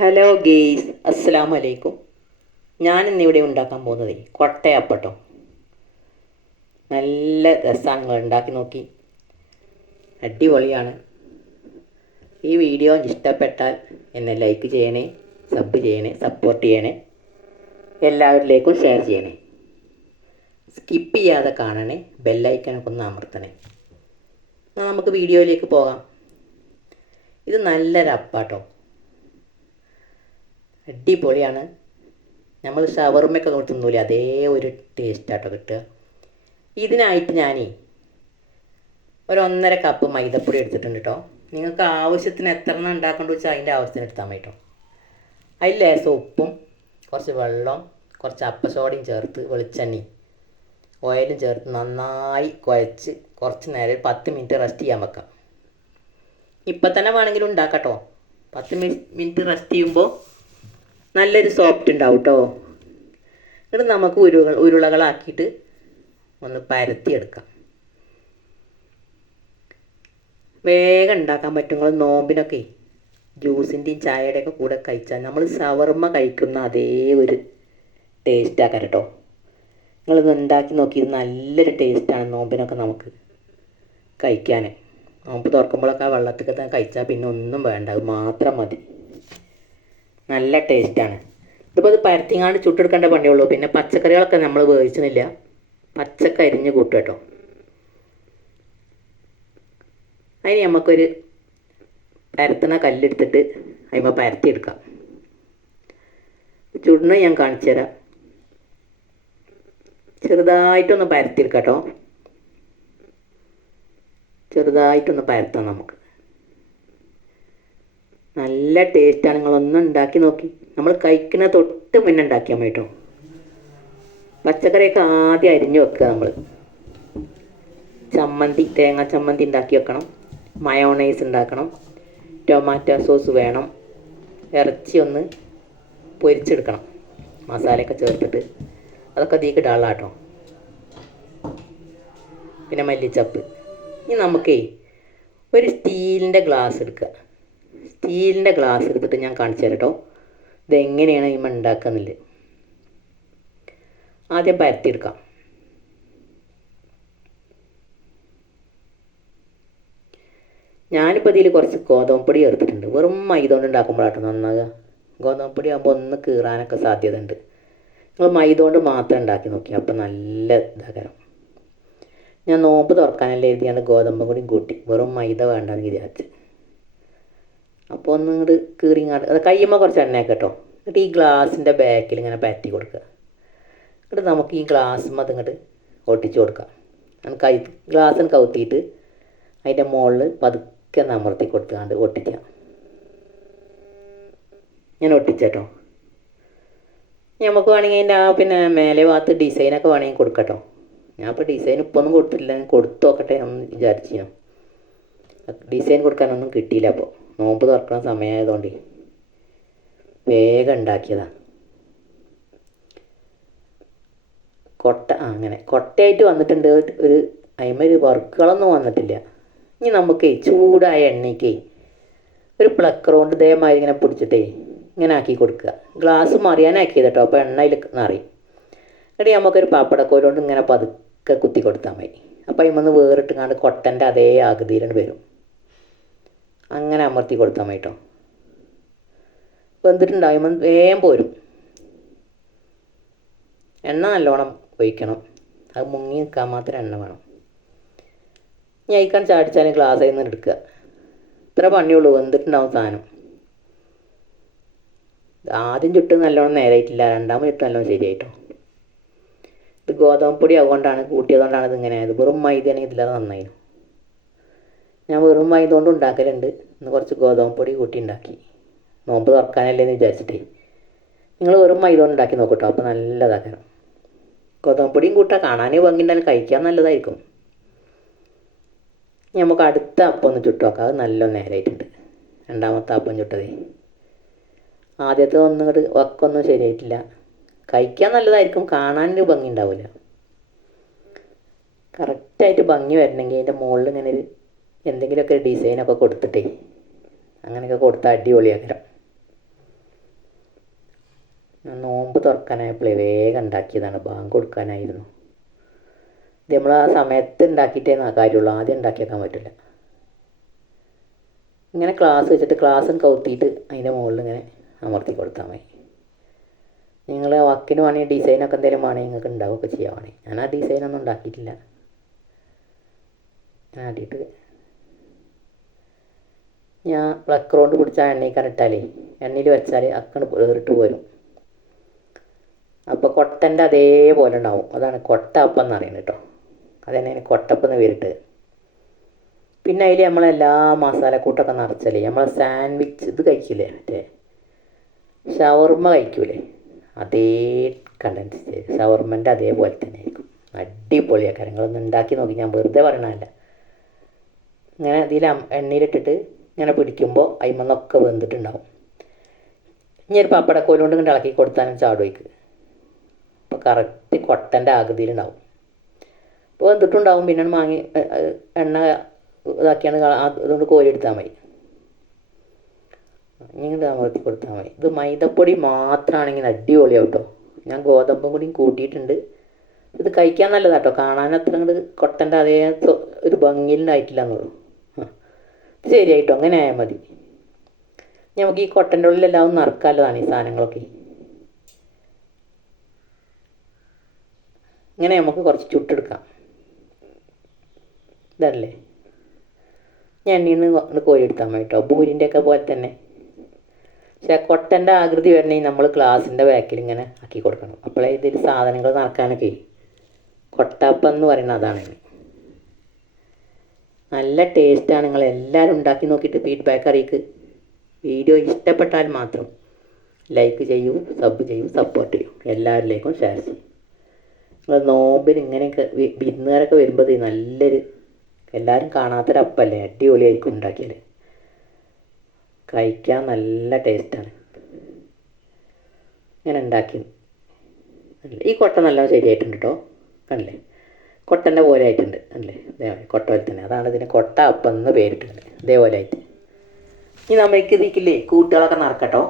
Hello guys, അസ്സലാമു അലൈക്കും. ഞാനിന്നിവിടെ ഉണ്ടാക്കാൻ പോകുന്നത് കൊട്ടയപ്പട്ടോ. നല്ല രസമാണ്, നിങ്ങൾ ഉണ്ടാക്കി നോക്കി, അടിപൊളിയാണ്. ഈ വീഡിയോ ഇഷ്ടപ്പെട്ടാൽ എന്നെ ലൈക്ക് ചെയ്യണേ, സബ് ചെയ്യണേ, സപ്പോർട്ട് ചെയ്യണേ, എല്ലാവരിലേക്കും ഷെയർ ചെയ്യണേ. സ്കിപ്പ് ചെയ്യാതെ കാണണേ, ബെല്ലൈക്കനൊക്കെ ഒന്ന് അമർത്തണേ. എന്നാൽ നമുക്ക് വീഡിയോയിലേക്ക് പോകാം. ഇത് നല്ലൊരു അപ്പാട്ടോ, അടിപൊളിയാണ്. നമ്മൾ ഷവർമ്മയൊക്കെ തിന്നൂലേ, അതേ ഒരു ടേസ്റ്റാട്ടോ കിട്ടുക. ഇതിനായിട്ട് ഞാൻ ഒരു 1.5 കപ്പ് മൈദപ്പൊടി എടുത്തിട്ടുണ്ട് കേട്ടോ. നിങ്ങൾക്ക് ആവശ്യത്തിന് എത്ര എണ്ണം ഉണ്ടാക്കേണ്ടത് വെച്ചാൽ അതിൻ്റെ ആവശ്യത്തിന് എടുത്താൽ മതി കേട്ടോ. അതിൽ ലേശം ഉപ്പും കുറച്ച് വെള്ളം, കുറച്ച് അപ്പസോഡയും ചേർത്ത്, വെളിച്ചെണ്ണയും ഓയിലും ചേർത്ത് നന്നായി കുഴച്ച് കുറച്ച് നേരം 10 മിനിറ്റ് റെസ്റ്റ് ചെയ്യാൻ വെക്കാം. ഇപ്പം തന്നെ വേണമെങ്കിലും ഉണ്ടാക്കാം കേട്ടോ. 10 മിനിറ്റ് റെസ്റ്റ് ചെയ്യുമ്പോൾ നല്ലൊരു സോഫ്റ്റ് ഉണ്ടാവും കേട്ടോ. എന്നിട്ട് നമുക്ക് ഉരുളകളാക്കിയിട്ട് ഒന്ന് പരത്തിയെടുക്കാം. വേഗം ഉണ്ടാക്കാൻ പറ്റും. നിങ്ങൾ നോമ്പിനൊക്കെ ജ്യൂസിൻ്റെയും ചായയുടെയൊക്കെ കൂടെ കഴിച്ചാൽ നമ്മൾ ഷവർമ്മ കഴിക്കുന്ന അതേ ഒരു ടേസ്റ്റ് ആക്കാം കേട്ടോ. നിങ്ങളിത് ഉണ്ടാക്കി നോക്കി, ഇത് നല്ലൊരു ടേസ്റ്റാണ് നോമ്പിനൊക്കെ നമുക്ക് കഴിക്കാൻ. നോമ്പ് തുറക്കുമ്പോഴൊക്കെ ആ വെള്ളത്തിൽ തന്നെ കഴിച്ചാൽ പിന്നെ ഒന്നും വേണ്ട, അത് മാത്രം മതി. നല്ല ടേസ്റ്റാണ്. ഇതിപ്പോൾ ഇത് പരത്തിങ്ങാണ്ട് ചുട്ടെടുക്കേണ്ട പണിയുള്ളൂ. പിന്നെ പച്ചക്കറികളൊക്കെ നമ്മൾ വേവിച്ചില്ല, പച്ചക്ക അരിഞ്ഞ് കൂട്ടും കേട്ടോ. അതിന് നമുക്കൊരു പരത്തുന്ന കല്ലെടുത്തിട്ട് അതിമ്പോൾ പരത്തിയെടുക്കാം. ചുടുന്ന ഞാൻ കാണിച്ചു തരാം. ചെറുതായിട്ടൊന്ന് പരത്തിയെടുക്കാം കേട്ടോ. ചെറുതായിട്ടൊന്ന് പരത്താം നമുക്ക്. നല്ല ടേസ്റ്റാണ്. നിങ്ങളൊന്ന് ഉണ്ടാക്കി നോക്കി. നമ്മൾ കഴിക്കുന്ന തൊട്ട് മുന്നേ ഉണ്ടാക്കിയാൽ മതി കേട്ടോ. പച്ചക്കറിയൊക്കെ ആദ്യം അരിഞ്ഞു വെക്കുക. നമ്മൾ ചമ്മന്തി, തേങ്ങാ ചമ്മന്തി ഉണ്ടാക്കി വെക്കണം. മയോണൈസ് ഉണ്ടാക്കണം. ടൊമാറ്റോ സോസ് വേണം. ഇറച്ചി ഒന്ന് പൊരിച്ചെടുക്കണം, മസാലയൊക്കെ ചേർത്തിട്ട്. അതൊക്കെ അതിലേക്ക് ഇടാനുള്ള കേട്ടോ. പിന്നെ മല്ലിച്ചപ്പ്. ഇനി നമുക്കേ ഒരു സ്റ്റീലിൻ്റെ ഗ്ലാസ് എടുക്കുക. സ്റ്റീലിൻ്റെ ഗ്ലാസ് എടുത്തിട്ട് ഞാൻ കാണിച്ചു തരാം കേട്ടോ, ഇതെങ്ങനെയാണ് ഇമ്മ ഉണ്ടാക്കുന്നില്ല. ആദ്യം പരത്തിയെടുക്കാം. ഞാനിപ്പോൾ ഇതിൽ കുറച്ച് ഗോതമ്പ് പൊടി ചേർത്തിട്ടുണ്ട്. വെറും മൈദ കൊണ്ട് ഉണ്ടാക്കുമ്പോഴാട്ടോ നന്നാകുക. ഗോതമ്പ് പൊടി ആകുമ്പോൾ ഒന്ന് കീറാനൊക്കെ സാധ്യത ഉണ്ട്. നിങ്ങൾ മൈദ കൊണ്ട് മാത്രം ഉണ്ടാക്കി നോക്കി, അപ്പോൾ നല്ല ഇതാകാരം. ഞാൻ നോമ്പ് തുറക്കാനല്ലേ എഴുതിയാണ് ഗോതമ്പ് കൂടി കൂട്ടി, വെറും മൈദ വേണ്ടെന്ന് വിചാരിച്ച്. അപ്പോൾ ഒന്ന് ഇങ്ങോട്ട് കീറിങ്ങാണ്ട് അത് കയ്യുമ്പോൾ കുറച്ച് എണ്ണയൊക്കെ കേട്ടോ. എന്നിട്ട് ഈ ഗ്ലാസിൻ്റെ ബാക്കിൽ ഇങ്ങനെ പരത്തി കൊടുക്കുക. എന്നിട്ട് നമുക്ക് ഈ ഗ്ലാസ്സും അതിങ്ങോട്ട് ഒട്ടിച്ച് കൊടുക്കാം. ഗ്ലാസ്സിന് കവുത്തിയിട്ട് അതിൻ്റെ മുകളിൽ പതുക്കെ അമർത്തി കൊടുത്തുകൊണ്ട് ഒട്ടിക്കാം. ഞാൻ ഒട്ടിച്ചേട്ടോ. നമുക്ക് വേണമെങ്കിൽ അതിൻ്റെ പിന്നെ മേലെ ഭാഗത്ത് ഡിസൈനൊക്കെ വേണമെങ്കിൽ കൊടുക്കട്ടോ. ഞാൻ ഇപ്പോൾ ഡിസൈൻ ഇപ്പോൾ ഒന്നും കൊടുത്തില്ല, കൊടുത്തു നോക്കട്ടെ എന്ന് വിചാരിച്ചു. ഡിസൈൻ കൊടുക്കാനൊന്നും കിട്ടിയില്ല. അപ്പോൾ നോമ്പ് തുറക്കുന്ന സമയമായതുകൊണ്ട് വേഗം ഉണ്ടാക്കിയതാണ്. അങ്ങനെ കൊട്ടയായിട്ട് വന്നിട്ടുണ്ട്. ഒരു അതിന്മേൽ വർക്കുകളൊന്നും വന്നിട്ടില്ല. ഇനി നമുക്ക് ചൂടായ എണ്ണയ്ക്ക് ഒരു പ്ലക്കർ കൊണ്ട് ഇതേമാതിരി ഇങ്ങനെ പിടിച്ചിട്ടേ ഇങ്ങനെ ആക്കി കൊടുക്കുക. ഗ്ലാസ് മറിയാനാക്കിയത് കേട്ടോ, അപ്പോൾ എണ്ണ അതിൽ നിറയും. എന്നിട്ട് നമുക്കൊരു പാപ്പടക്കോല് കൊണ്ട് ഇങ്ങനെ പതുക്കെ കുത്തി കൊടുത്താൽ മതി. അപ്പോൾ അതിമൊന്ന് വേറിട്ടുങ്ങാണ്ട് കൊട്ടൻ്റെ അതേ ആകൃതിയിലാണ് വരും. അങ്ങനെ അമർത്തി കൊടുത്താൽ മതി കേട്ടോ. വെന്തിട്ടുണ്ടാകുമ്പോൾ വേഗം പോരും. എണ്ണ നല്ലോണം ഒഴിക്കണം, അത് മുങ്ങി നിൽക്കാൻ മാത്രം എണ്ണ വേണം. ഇനി അയക്കാൻ ചാടിച്ചാൽ ഗ്ലാസ് അതിൽ നിന്ന് എടുക്കുക. ഇത്ര പണിയുള്ളൂ, വെന്തിട്ടുണ്ടാവും സാധനം. ആദ്യം ചുട്ട് നല്ലോണം നേരായിട്ടില്ല, രണ്ടാമത് ചുട്ട് നല്ലോണം ശരിയായിട്ടോ. ഇത് ഗോതമ്പ് പൊടി അതുകൊണ്ടാണ്, കൂട്ടിയതുകൊണ്ടാണ് ഇതിങ്ങനെ ആയത്. വെറും മൈദയാണെങ്കിൽ ഇതിലേറെ നന്നായിരുന്നു. ഞാൻ വെറും മൈദ കൊണ്ട് ഉണ്ടാക്കലുണ്ട്. ഇന്ന് കുറച്ച് ഗോതമ്പ് പൊടി കൂട്ടി ഉണ്ടാക്കി, നോമ്പ് തുറക്കാനല്ലേ എന്ന് വിചാരിച്ചിട്ടേ. നിങ്ങൾ വെറും മൈദ കൊണ്ട് ഉണ്ടാക്കി നോക്കട്ടോ, അപ്പോൾ നല്ലതാക്കണം. ഗോതമ്പ് പൊടിയും കൂട്ടാൽ കാണാൻ ഭംഗിയുണ്ടായാലും കഴിക്കാൻ നല്ലതായിരിക്കും. നമുക്ക് അടുത്ത അപ്പം ഒന്ന് ചുട്ട് നോക്കാം. അത് നല്ല നേരായിട്ടുണ്ട്. രണ്ടാമത്തെ അപ്പം ചുട്ടതേ. ആദ്യത്തെ ഒന്നും വക്കൊന്നും ശരിയായിട്ടില്ല. കഴിക്കാൻ നല്ലതായിരിക്കും, കാണാനൊരു ഭംഗി ഉണ്ടാവില്ല. കറക്റ്റായിട്ട് ഭംഗി വരണമെങ്കിൽ അതിൻ്റെ മുകളിൽ ഇങ്ങനെ ഒരു എന്തെങ്കിലുമൊക്കെ ഡിസൈനൊക്കെ കൊടുത്തിട്ടേ അങ്ങനെയൊക്കെ കൊടുത്താൽ അടിപൊളിയാക്കണം. നോമ്പ് തുറക്കാനായപ്പോഴേ വേഗം ഉണ്ടാക്കിയതാണ്, ബാങ്ക് കൊടുക്കാനായിരുന്നു. ഇത് നമ്മൾ ആ സമയത്ത് ഉണ്ടാക്കിയിട്ടേ കാര്യമുള്ളൂ, ആദ്യം ഉണ്ടാക്കിയേക്കാൻ പറ്റില്ല. ഇങ്ങനെ ഗ്ലാസ് വെച്ചിട്ട് ഗ്ലാസ്സും കൗത്തിയിട്ട് അതിൻ്റെ മുകളിൽ ഇങ്ങനെ അമർത്തി കൊടുത്താൽ മതി. നിങ്ങൾ വക്കിന് വേണമെങ്കിൽ ഡിസൈനൊക്കെ എന്തെങ്കിലും വേണമെങ്കിൽ നിങ്ങൾക്ക് ഉണ്ടാവുകയൊക്കെ ചെയ്യാൻ വേണമെങ്കിൽ. ഞാൻ ആ ഡിസൈനൊന്നും ഉണ്ടാക്കിയിട്ടില്ല. ആദ്യമായിട്ട് ഞാൻ പ്ലക്ക് കൊണ്ട് പിടിച്ചാൽ എണ്ണയ്ക്കാൻ ഇട്ടാലേ എണ്ണയിൽ വെച്ചാൽ അക്കണ് വേറിട്ട് പോരും. അപ്പോൾ കൊട്ടൻ്റെ അതേപോലെ ഉണ്ടാവും. അതാണ് കൊട്ടപ്പം എന്ന് പറയുന്നത് കേട്ടോ. അതന്നെ കൊട്ടപ്പം എന്ന് പേരിട്ട്. പിന്നെ അതിൽ നമ്മളെല്ലാ മസാലക്കൂട്ടൊക്കെ നിറച്ചല്ലേ, നമ്മളെ സാൻഡ്വിച്ച് ഇത് കഴിക്കില്ലേ, മറ്റേ ഷവർമ്മ കഴിക്കൂലേ, അതേ കണ്ടൻസ് ഷവർമ്മൻ്റെ അതേപോലെ തന്നെ ആയിരിക്കും. അടിപൊളിയാക്കാൻ നിങ്ങളൊന്ന് ഉണ്ടാക്കി നോക്കി, ഞാൻ വെറുതെ പറയണതല്ല. ഇങ്ങനെ ഇതിൽ എണ്ണയിലിട്ടിട്ട് ഇങ്ങനെ പിടിക്കുമ്പോൾ അയിമന്നൊക്കെ വെന്തിട്ടുണ്ടാവും. ഇനി ഒരു പപ്പടക്കോല് കൊണ്ട് ഇങ്ങനെ ഇളക്കി കൊടുത്താലും ചാടുവയ്ക്ക്. അപ്പോൾ കറക്റ്റ് കൊട്ടൻ്റെ ആകൃതിയിലുണ്ടാവും. അപ്പോൾ വെന്തിട്ടുണ്ടാവും. പിന്നെ വാങ്ങി എണ്ണ ഇതാക്കിയാണ് അതുകൊണ്ട് കോരിയെടുത്താൽ മതി. ഇങ്ങനെ അമർത്തി കൊടുത്താൽ മതി. ഇത് മൈദപ്പൊടി മാത്രമാണെങ്കിൽ അടിപൊളിയാവും കേട്ടോ. ഞാൻ ഗോതമ്പും കൂടിയും കൂട്ടിയിട്ടുണ്ട്. ഇത് കഴിക്കാൻ നല്ലതാട്ടോ, കാണാൻ അത്ര അങ്ങോട്ട് കൊട്ടൻ്റെ അതേ ഒരു ഭംഗിയിലുണ്ടായിട്ടില്ല എന്നുള്ളൂ. ഇത് ശരിയായിട്ടോ, അങ്ങനെ ആയാൽ മതി. നമുക്ക് ഈ കൊട്ടൻ്റെ ഉള്ളിലെല്ലാം നിറക്കാനുള്ളതാണ് ഈ സാധനങ്ങളൊക്കെ. ഇങ്ങനെ നമുക്ക് കുറച്ച് ചുട്ടെടുക്കാം. ഇതല്ലേ, ഞാൻ എണ്ണയിൽ നിന്ന് കോരിയെടുത്താൽ മതി കേട്ടോ, ബൂരിൻ്റെയൊക്കെ പോലെ തന്നെ. പക്ഷേ കൊട്ടൻ്റെ ആകൃതി വരണമെങ്കിൽ നമ്മൾ ഗ്ലാസിൻ്റെ ബാക്കിൽ ഇങ്ങനെ ആക്കി കൊടുക്കണം. അപ്പോഴേ ഇതിൽ സാധനങ്ങൾ നിറക്കാനൊക്കെ കൊട്ടാപ്പം എന്ന് പറയുന്നത് അതാണ്. നല്ല ടേസ്റ്റാണ്. നിങ്ങൾ എല്ലാവരും ഉണ്ടാക്കി നോക്കിയിട്ട് ഫീഡ്ബാക്ക് അറിയിക്ക്. വീഡിയോ ഇഷ്ടപ്പെട്ടാൽ മാത്രം ലൈക്ക് ചെയ്യൂ, സബ് ചെയ്യൂ, സപ്പോർട്ട് ചെയ്യൂ, എല്ലാവരിലേക്കും ഷെയർ ചെയ്യും. നിങ്ങൾ നോമ്പിന് ഇങ്ങനെയൊക്കെ വിരുന്നുകാരൊക്കെ വരുമ്പോൾ നല്ലൊരു എല്ലാവരും കാണാത്തൊരപ്പല്ലേ, അടിപൊളിയായിരിക്കും ഉണ്ടാക്കിയാൽ. കഴിക്കാൻ നല്ല ടേസ്റ്റാണ്. ഇങ്ങനെ ഉണ്ടാക്കി ഈ കൊട്ട നല്ല ശരിയായിട്ടുണ്ട് കേട്ടോ, കണ്ടില്ലേ, കൊട്ടൻ്റെ പോലെ ആയിട്ടുണ്ട്, അല്ലേ, ഇതേപോലെ കൊട്ട പോലെ തന്നെ. അതാണ് ഇതിന് കൊട്ട അപ്പം എന്ന് പേരിട്ടുണ്ട്, ഇതേപോലെ ആയിട്ട്. ഇനി നമ്മൾക്ക് ഇതിക്കില്ലേ കൂട്ടുകളൊക്കെ നടക്കട്ടോ.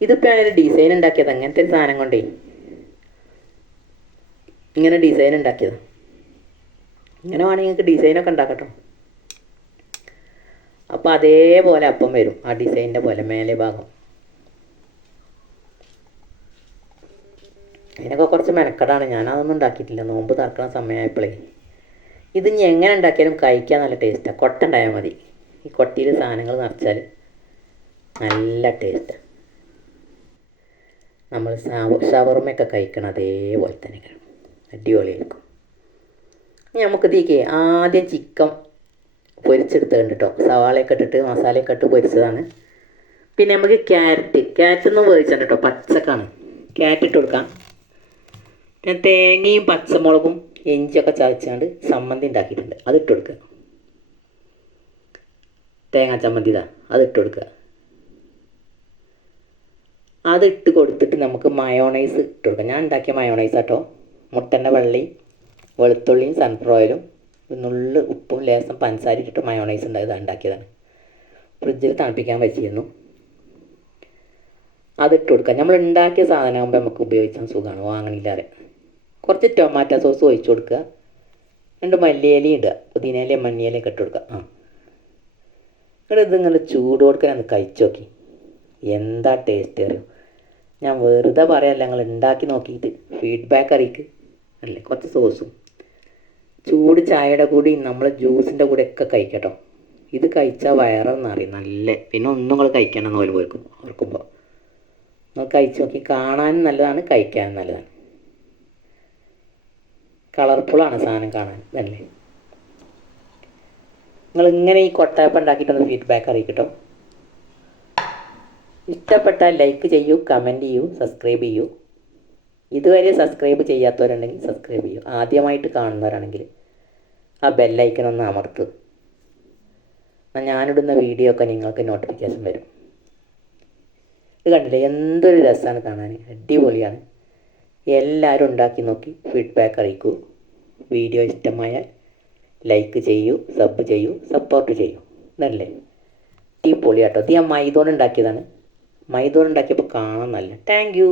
ഇതിപ്പോൾ ഞാനൊരു ഡിസൈൻ ഉണ്ടാക്കിയത്, അങ്ങനത്തെ ഒരു സാധനം കൊണ്ടേ ഇങ്ങനെ ഡിസൈൻ ഉണ്ടാക്കിയത്. ഇങ്ങനെ വേണമെങ്കിൽ നിങ്ങൾക്ക് ഡിസൈനൊക്കെ ഉണ്ടാക്കട്ടോ. അപ്പോൾ അതേപോലെ അപ്പം വരും, ആ ഡിസൈനിൻ്റെ പോലെ മേലെ ഭാഗം. അതിനൊക്കെ കുറച്ച് മെനക്കെടാണ്, ഞാനതൊന്നും ഉണ്ടാക്കിയിട്ടില്ല. നോമ്പ് തുറക്കണ സമയമായപ്പോഴേ. ഇത് ഇനി എങ്ങനെ ഉണ്ടാക്കിയാലും കഴിക്കാൻ നല്ല ടേസ്റ്റാണ്. കൊട്ട ഉണ്ടായാൽ മതി. ഈ കൊട്ടയിൽ സാധനങ്ങൾ നിറച്ചാൽ നല്ല ടേസ്റ്റാണ്. നമ്മൾ ഷവർമ്മയൊക്കെ കഴിക്കണം അതേപോലെ തന്നെ അടിപൊളിയായിരിക്കും. നമുക്കിതേക്ക് ആദ്യം ചിക്കൻ പൊരിച്ചെടുത്തുണ്ട് കേട്ടോ, സവാളയൊക്കെ ഇട്ടിട്ട് മസാലയൊക്കെ ഇട്ട് പൊരിച്ചതാണ്. പിന്നെ നമുക്ക് ക്യാരറ്റൊന്നും പൊരിച്ചിട്ടുണ്ട് കേട്ടോ, പച്ചക്കാണ്. ക്യാരറ്റ് ഇട്ട് കൊടുക്കാം. പിന്നെ തേങ്ങയും പച്ചമുളകും ഇഞ്ചിയൊക്കെ ചതച്ചുകൊണ്ട് ചമ്മന്തി ഉണ്ടാക്കിയിട്ടുണ്ട്, അതിട്ട് കൊടുക്കുക. തേങ്ങാ ചമ്മന്തി ഇതാ, അതിട്ട് കൊടുക്കുക. അതിട്ട് കൊടുത്തിട്ട് നമുക്ക് മയോണൈസ് ഇട്ട് കൊടുക്കാം. ഞാൻ ഉണ്ടാക്കിയ മയോണൈസ് കേട്ടോ, മുട്ടൻ്റെ വെള്ളയും വെളുത്തുള്ളിയും സൺഫ്ലവർ ഓയിലും നുള്ളു ഉപ്പും ലേസം പഞ്ചസാര ഇട്ടിട്ട് മയോണൈസ് ഉണ്ടാക്കിയതാണ്. ഫ്രിഡ്ജിൽ തണുപ്പിക്കാൻ വെച്ചിരുന്നു. അതിട്ട് കൊടുക്കാം. നമ്മൾ ഉണ്ടാക്കിയ സാധനമാകുമ്പോൾ നമുക്ക് ഉപയോഗിക്കാൻ സുഖമാണ്, വാങ്ങണില്ലാതെ. കുറച്ച് ടൊമാറ്റോ സോസ് ഒഴിച്ച് കൊടുക്കുക. 2 മല്ലിയിലയും ഇടുക, പുതിനയിലയും മല്ലിയിലയൊക്കെ ഇട്ട് കൊടുക്കുക. ഇതിങ്ങനെ ചൂട് കൊടുക്കാനൊന്ന് കഴിച്ച് നോക്കി, എന്താ ടേസ്റ്റ് അറിയും. ഞാൻ വെറുതെ പറയല്ല, നിങ്ങൾ ഉണ്ടാക്കി നോക്കിയിട്ട് ഫീഡ്ബാക്ക് അറിയിക്ക്. അല്ലേ, കുറച്ച് സോസും ചൂട് ചായയുടെ കൂടി നമ്മൾ ജ്യൂസിൻ്റെ കൂടെ ഒക്കെ കഴിക്കട്ടോ. ഇത് കഴിച്ചാൽ വയറെന്നറിയും നല്ല. പിന്നെ ഒന്നും നിങ്ങൾ കഴിക്കണം എന്ന് പോലെ ഓർക്കുമ്പോൾ നിങ്ങൾ കഴിച്ച് നോക്കി. കാണാനും നല്ലതാണ്, കഴിക്കാനും നല്ലതാണ്. കളർഫുള്ളാണ് സാധനം കാണാൻ, ഇതല്ലേ. നിങ്ങളിങ്ങനെ ഈ കൊട്ടായപ്പം ഉണ്ടാക്കിയിട്ടൊന്ന് ഫീഡ്ബാക്ക് അറിയിക്കട്ടോ. ഇഷ്ടപ്പെട്ടാൽ ലൈക്ക് ചെയ്യൂ, കമൻറ്റ് ചെയ്യൂ, സബ്സ്ക്രൈബ് ചെയ്യൂ. ഇതുവരെ സബ്സ്ക്രൈബ് ചെയ്യാത്തവരുണ്ടെങ്കിൽ സബ്സ്ക്രൈബ് ചെയ്യൂ. ആദ്യമായിട്ട് കാണുന്നവരാണെങ്കിൽ ആ ബെല്ലൈക്കൺ ഒന്ന് അമർത്തും. ഞാനിടുന്ന വീഡിയോ ഒക്കെ നിങ്ങൾക്ക് നോട്ടിഫിക്കേഷൻ വരും. ഇത് കണ്ടില്ലേ, എന്തൊരു രസമാണ് കാണാൻ, അടിപൊളിയാണ്. എല്ലാവരും ഉണ്ടാക്കി നോക്കി ഫീഡ്ബാക്ക് അറിയിക്കൂ. വീഡിയോ ഇഷ്ടമായാൽ ലൈക്ക് ചെയ്യൂ, സബ് ചെയ്യൂ, സപ്പോർട്ട് ചെയ്യൂ. ഇതല്ലേ അടിപൊളി കേട്ടോ. ഇത് ഞാൻ മൈദ കൊണ്ട് ഉണ്ടാക്കിയതാണ്. മൈദ കൊണ്ട് ഉണ്ടാക്കിയപ്പോൾ കാണാൻ നല്ല. Thank you.